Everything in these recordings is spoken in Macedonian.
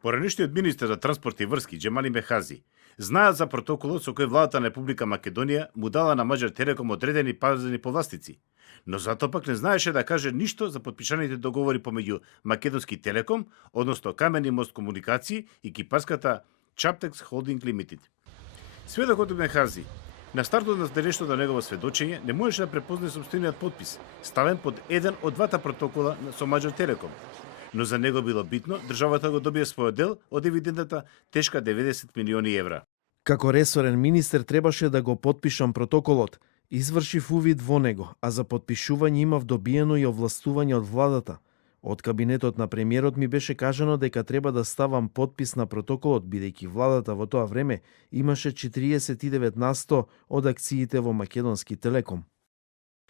Поранешниот министер за транспорт и врски Џемали Мехази знаат за протоколот со кој владата на Република Македонија му дала на Маđар Телеком одредени пазарни повластици, но затоа пак не знаеше да каже ништо за подпишаните договори помеѓу Македонски Телеком, односно Камени мост комуникации и кипарската Чаптекс Холдинг Лимитед. Сведокот Мехази на стартот на денешното негово сведочење не можеше да препознае сопствениот подпис, ставен под еден од двата протокола со Маđар Телеком. Но за него било битно државата го добие својот дел од дивидендата тешка 90 милиони евра. Како ресорен министер требаше да го потпишам протоколот. Извршив увид во него, а за потпишување имав добиено и овластување од владата. Од кабинетот на премиерот ми беше кажано дека треба да ставам подпис на протоколот, бидејќи владата во тоа време имаше 49% од акциите во Македонски Телеком.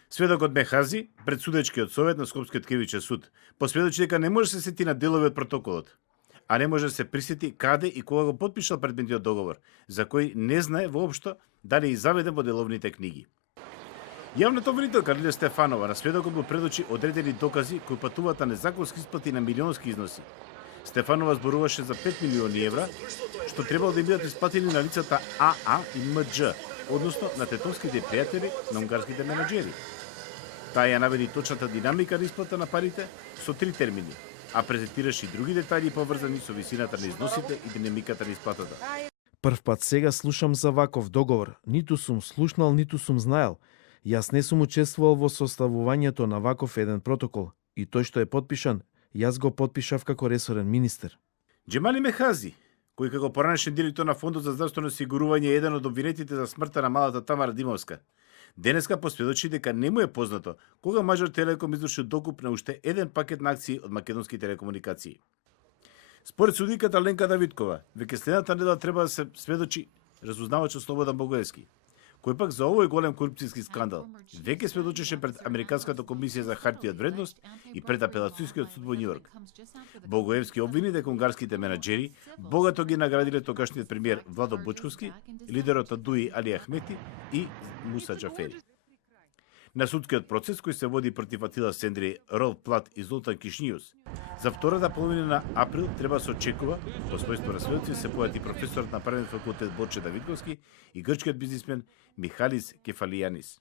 Сведокот Мехази пред судечкиот совет на Скопскиот кривичен суд посведочи дека не може да се сети на делови од протоколот, а не може да се присети каде и кога го потпишал предметниот договор, за кој не знае воопшто дали е заведен во деловните книги. Јавната обвинителка Лилија Стефанова на сведокот му предочи одредени докази кои патуваат на незаконски исплати на милионски износи. Стефанова зборуваше за 5 милиони евра, што требало да им бидат исплатени на лицата АА и МДЖ, односно на тетовските пријатели на унгарските менаџери. Таа ја наведи точната динамика на исплата на парите со 3 термини, а презентираше и други детаљи поврзани со висината на износите и динамиката на исплатата. Прв пат сега слушам за ваков договор. Ниту сум слушнал, ниту сум знаел. Јас не сум учествувал во составувањето на ваков еден протокол. И тој што е потпишан, јас го потпишав како ресорен министер. Џемали Мехази, кој како поранешен директор на Фондот за здравствено осигурување е еден од обвинетите за смртта на малата Тамара Димовска, денеска посведочи дека не му е познато кога Маđар Телеком извршил докуп на уште еден пакет на акции од Македонски телекомуникации. Според судиката Ленка Давидкова, веќе следната недела треба да се сведочи разузнавачот Слободан Богоевски, кој пак за овој голем корупцијски скандал веќе сведочеше пред Американската комисија за хартија од вредност и пред апелацијскиот суд во Њујорк. Богоевски обвини дека унгарските менаџери богато ги наградиле тогашниот премиер Владо Бочковски, лидерот на ДУИ Али Ахмети и Муса Џафери. На судскиот процес кој се води против Атила Сендри, Ролф Плат и Золтан Кишниус, за втората половина на април треба се очекува во својство на сведоци се појави професорот на правен факултет Борче Давидковски и грчкиот бизнисмен Михалис Кефалијанис.